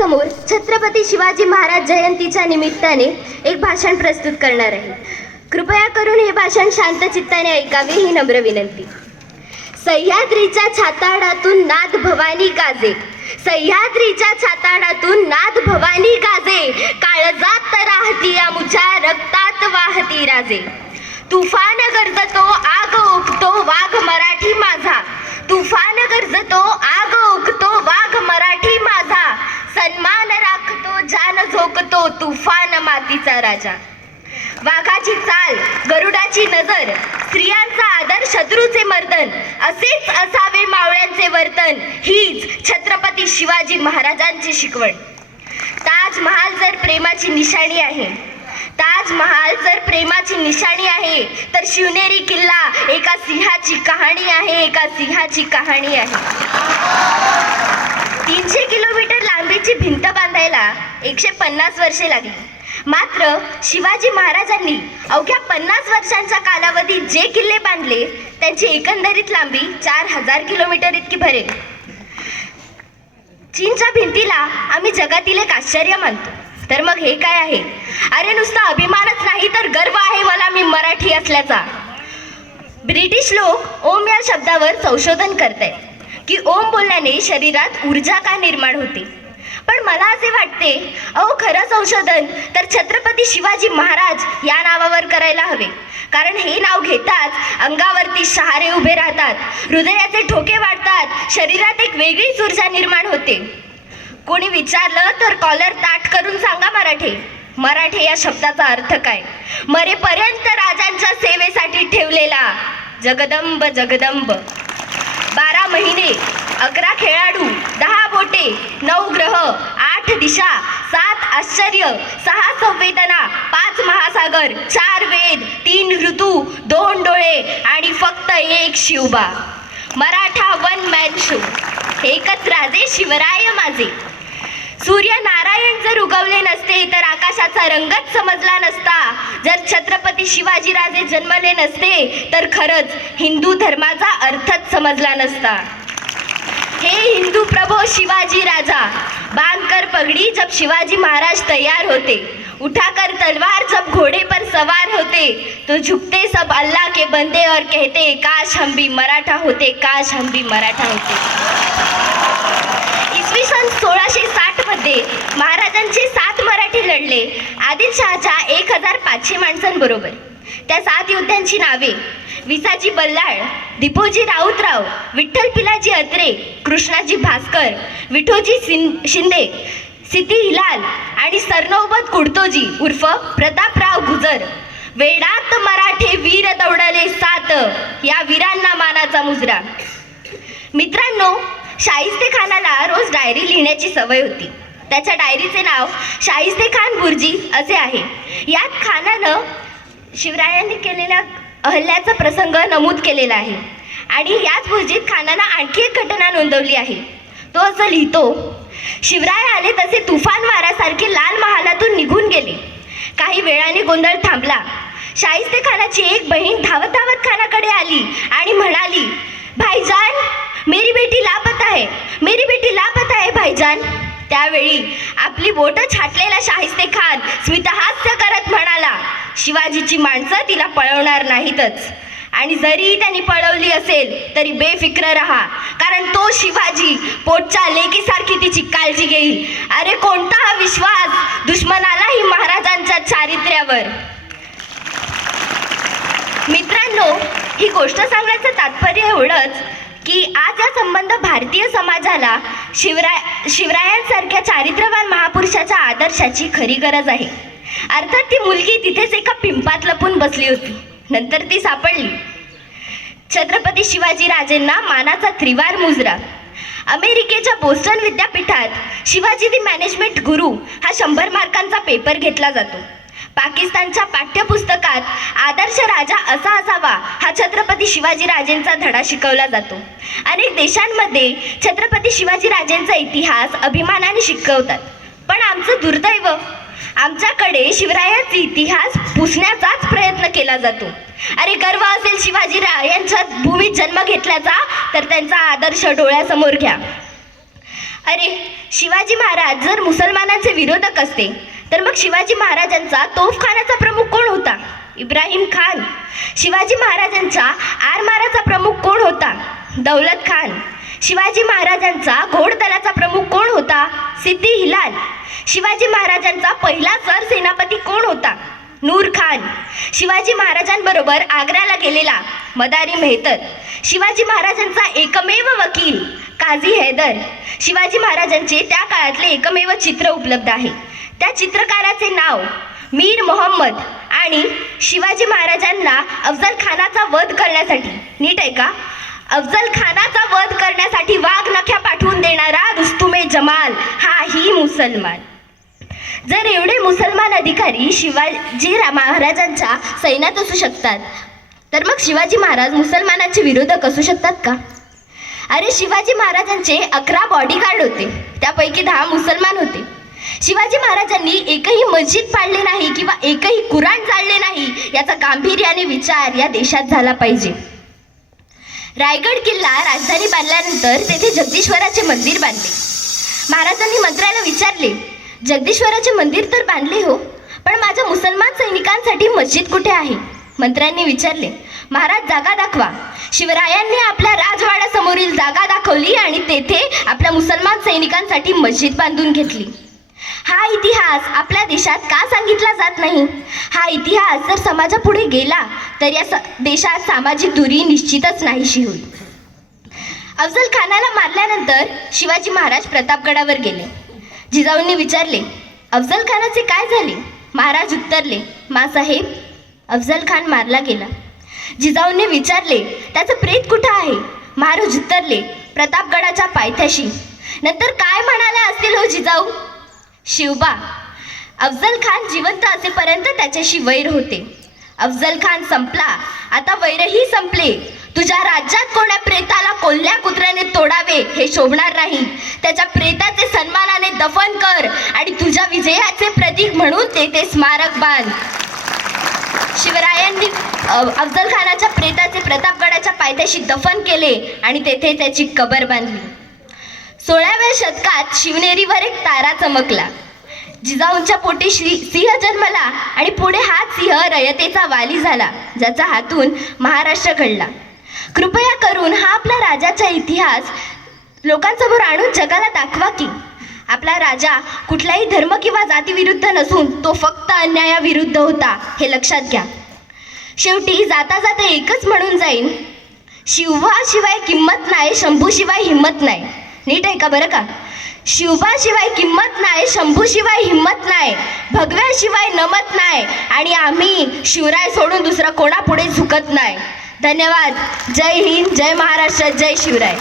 समोर छत्रपती शिवाजी महाराज जयंतीच्या निमित्ताने एक भाषण प्रस्तुत करणार आहे. कृपया करून हे भाषण शांत चित्ताने ऐकावे ही नम्र विनंती. सह्याद्रीच्या छाताडातून नाद भवानी गाजे, सह्याद्रीच्या छाताडातून नाद भवानी गाजे, काळजात राहती आमुच्या रक्तात वाहती राजे. तुफान गरजतो आग ओकतो वाघ मराठी माझा, तुफान गरजतो आग ओकतो वाघ मराठी माझा, सन्मान राखतो जान झोकतो तुफान मातीचा राजा. वाघाची चाल गरुडाची नजर, स्त्रियांचा आदर शत्रूचे मर्दन, असेच असावे मावळ्यांचे वर्तन, हीच छत्रपती शिवाजी महाराजांची शिकवण. ताजमहाल जर प्रेमाची निशाणी आहे, ताजमहाल जर प्रेमाची निशाणी आहे, तर शिवनेरी किल्ला एका सिंहाची कहाणी आहे, एका सिंहाची कहाणी आहे. 300 किलोमीटर लांबीची भिंत बांधायला 150 वर्षे लागली. मात्र शिवाजी महाराजांनी अवघ्या 50 वर्षांच्या कालावधीत जे किल्ले बांधले त्यांची एकंदरीत लांबी 4000 किलोमीटर इतकी भरेल. चीनच्या भिंतीला आम्ही जगातील एक आश्चर्य मानतो, तर मग हे काय आहे? अरे नुसता अभिमानच नाही तर गर्व आहे मला मी मराठी असल्याचा. ब्रिटिश लोक ओम या शब्दावर संशोधन करतायत की ओम बोलल्याने शरीरात ऊर्जा का निर्माण होते. पण मला असे वाटते, अहो खरं संशोधन तर छत्रपती शिवाजी महाराज या नावावर करायला हवे. कारण हे नाव घेताच अंगावरती शहारे उभे राहतात, हृदयाचे ठोके वाढतात, शरीरात एक वेगळीच ऊर्जा निर्माण होते. कोणी विचारलं तर कॉलर ताठ करून सांगा मराठे. मराठे या शब्दाचा अर्थ काय? मरेपर्यंत राजांच्या सेवेसाठी ठेवलेला. जगदंब जगदंब. 12 महिने, 11 खेळाडू, 10 बोटे, 9 ग्रह, 8 दिशा, 7 आश्चर्य, 6 संवेदना, 5 महासागर, 4 वेद, 3 ऋतू, 2 डोळे आणि फक्त एक Shivba. Maratha one man show. एकच राजे शिवराय माझे. सूर्य नारायण जर उगवले नसते तर आकाशाचा रंगच समजला नसता. जर छत्रपती शिवाजी राजे जन्मले नसते तर खरंच हिंदू धर्माचा अर्थच समजला नसता. हे हिंदू प्रभो शिवाजी राजा, बांधकर पगड़ी जब शिवाजी महाराज तैयार होते, उठाकर तलवार जब घोड़े पर सवार होते, तो झुकते सब अल्लाह के बंदे और कहते काश हम भी मराठा होते, काश हम भी मराठा होते. इसवी सन 1660 मध्ये महाराजांचे 7 मराठी लढले आदिलशहाच्या 1500 माणसांबरोबर. त्या 7 योद्ध्यांची नावे विसाजी बल्लाळ, दिपोजी राऊतराव, विठ्ठल पिलाजी अत्रे, कृष्णाजी भास्कर, विठोजी शिंदे, सिद्धी हिलाल आणि सरनौबत कुडतोजी उर्फ प्रतापराव गुजर. वेडात मराठे वीर दौडले 7, या वीरांना मानाचा मुजरा. मित्रांनो, शाहिस्तेखानाला रोज डायरी लिहिण्याची सवय होती. त्याच्या डायरीचे नाव शाहिस्तेखान बुर्जी असे आहे. यात खानानं शिवरायांनी केलेल्या अहल्याचा प्रसंग नमूद केलेला आहे. आणि याच बुर्जीत खानानं आणखी एक घटना नोंदवली आहे. तो असं लिहितो, शिवराय आले तसे तुफान वाऱ्यासारखे लाल महालातून निघून गेले. काही वेळाने गोंधळ थांबला. शाहिस्तेखानाची एक बहीण धावत धावत खानाकडे आली आणि म्हणाली, भाईजान मेरी बेटी लापता है, मेरी बेटी लापता है भाईजान. त्यावेळी आपली बोटं छाटलेला शाहिस्तेखान स्मितहास्य करत म्हणाला, शिवाजीची माणसं तिला पळवणार नाहीतच. आणि जरी त्यांनी पळवली असेल तरी बेफिक्र राहा, कारण तो शिवाजी पोटच्या लेकीसारखी तिची काळजी घेईल. अरे कोणता हा विश्वास दुश्मनालाही महाराजांच्या चारित्र्यावर. मित्रांनो, ही गोष्ट सांगण्याचं तात्पर्य एवढंच की आज या संबंध भारतीय समाजाला शिवरायांसारख्या चारित्र्यवान महापुरुषाच्या आदर्शाची खरी गरज आहे. अर्थात ती मुलगी तिथेच एका पिंपात लपून बसली होती. नंतर ती सापडली. छत्रपती शिवाजी राजेंना मानाचा त्रिवार मुजरा. अमेरिकेच्या बोस्टन विद्यापीठात शिवाजी दी मॅनेजमेंट गुरु हा 100 मार्कांचा पेपर घेतला जातो. पाकिस्तानच्या पाठ्यपुस्तकात आदर्श राजा असा असावा हा छत्रपती शिवाजी राजेंचा धडा शिकवला जातो. अनेक देशांमध्ये छत्रपती शिवाजी राजेंचा इतिहास अभिमानाने शिकवतात. पण आमचं दुर्दैव, आमच्याकडे शिवरायांचा इतिहास पुसण्याचाच प्रयत्न केला जातो. अरे गर्व असेल शिवाजी यांच्या भूमीत जन्म घेतल्याचा तर त्यांचा आदर्श डोळ्यासमोर घ्या. अरे, शिवाजी महाराज जर मुसलमानांचे विरोधक असते तर मग शिवाजी महाराजांचा तोफखानाचा प्रमुख कोण होता? इब्राहिम खान. शिवाजी महाराजांच्या आरमाराचा प्रमुख कोण होता? दौलत खान. शिवाजी महाराजांचा घोडदलाचा प्रमुख कोण होता? सिद्दी हिलाल. शिवाजी महाराजांचा पहिला सरसेनापती कोण होता? नूर खान. शिवाजी महाराजांबरोबर आग्र्याला गेलेला मदारी मेहतर. शिवाजी महाराजांचा एकमेव वकील काझी हैदर. शिवाजी महाराजांचे त्या काळातले एकमेव चित्र उपलब्ध आहे. त्या चित्रकाराचे नाव मीर मोहम्मद. आणि शिवाजी महाराजांना अफजल खानाचा वध करण्यासाठी, नीट आहे का, अफजल खानाचा वध करण्यासाठी वाघनख्या पाठवून देणारा रुस्तुमे जमाल हाही मुसलमान. जर एवढे मुसलमान अधिकारी शिवाजी महाराजांच्या सैन्यात असू शकतात तर मग शिवाजी महाराज मुसलमानांचे विरोधक असू शकतात का? अरे, शिवाजी महाराजांचे 11 बॉडीगार्ड होते, त्यापैकी 10 मुसलमान होते. शिवाजी महाराजांनी एकही मस्जिद पाडले नाही किंवा एकही कुराण जाळले नाही याचा गांभीर्याने विचार या देशात झाला पाहिजे. रायगड किल्ला राजधानी बांधल्यानंतर तेथे जगदीश्वराचे मंदिर बांधले. महाराजांनी मंत्र्याला विचारले, जगदीश्वराचे मंदिर तर बांधले हो, पण माझ्या मुसलमान सैनिकांसाठी मस्जिद कुठे आहे? मंत्र्यांनी विचारले. महाराज, जागा दाखवा. शिवरायांनी आपल्या राजवाड्यासमोरील जागा दाखवली आणि तेथे आपल्या मुसलमान सैनिकांसाठी मस्जिद बांधून घेतली. हा इतिहास आपल्या देशात का सांगितला जात नाही? हा इतिहास जर समाजापुढे गेला तर या देशात सामाजिक दूरी निश्चितच नाहीशी होईल. अफजल खानाला मारल्यानंतर शिवाजी महाराज प्रतापगडावर गेले. जिजाऊंनी विचारले, अफजल खानाचे काय झाले? महाराज उत्तरले, माँसाहेब, अफजल खान मारला गेला. जिजाऊंनी विचारले, त्याचं प्रेत कुठं आहे? महाराज उत्तरले, प्रतापगडाच्या पायथ्याशी. नंतर काय म्हणाल्या असतील हो जिजाऊ? शिवबा, अफजल खान जिवंत असेपर्यंत त्याच्याशी वैर होते. अफजल खान संपला, आता वैरही संपले. तुझ्या राज्यात कोण्या प्रेताला कोल्ह्या कुत्र्याने तोडावे हे शोभणार नाही. त्याच्या प्रेताचे सन्मानाने दफन कर आणि तुझ्या विजयाचे प्रतीक म्हणून ते स्मारक बांध. शिवरायांनी अफजल खानाच्या प्रेताचे प्रतापगडाच्या पायथ्याशी दफन केले आणि तेथे त्याची कबर बांधली. 16व्या शतकात शिवनेरीवर एक तारा चमकला. जिजाऊंच्या पोटी सिंह जन्मला आणि पुढे हाच सिंह रयतेचा वाली झाला, ज्याचा हातून महाराष्ट्र घडला. कृपया करून हा आपला राजाचा इतिहास लोकांसमोर आणून जगाला दाखवा की आपला राजा कुठल्याही धर्म किंवा जातीविरुद्ध नसून तो फक्त अन्यायाविरुद्ध होता, हे लक्षात घ्या. शेवटी जाता जाता एकच म्हणून जाईन, शिवाशिवाय किंमत नाही, शंभूशिवाय हिंमत नाही. नीट आहे का बरं का? शिवबाशिवाय किंमत नाही, शंभूशिवाय हिंमत नाही, भगव्याशिवाय नमत नाही आणि आम्ही शिवराय सोडून दुसरा कोणापुढे झुकत नाही. धन्यवाद. जय हिंद, जय महाराष्ट्र, जय शिवराय.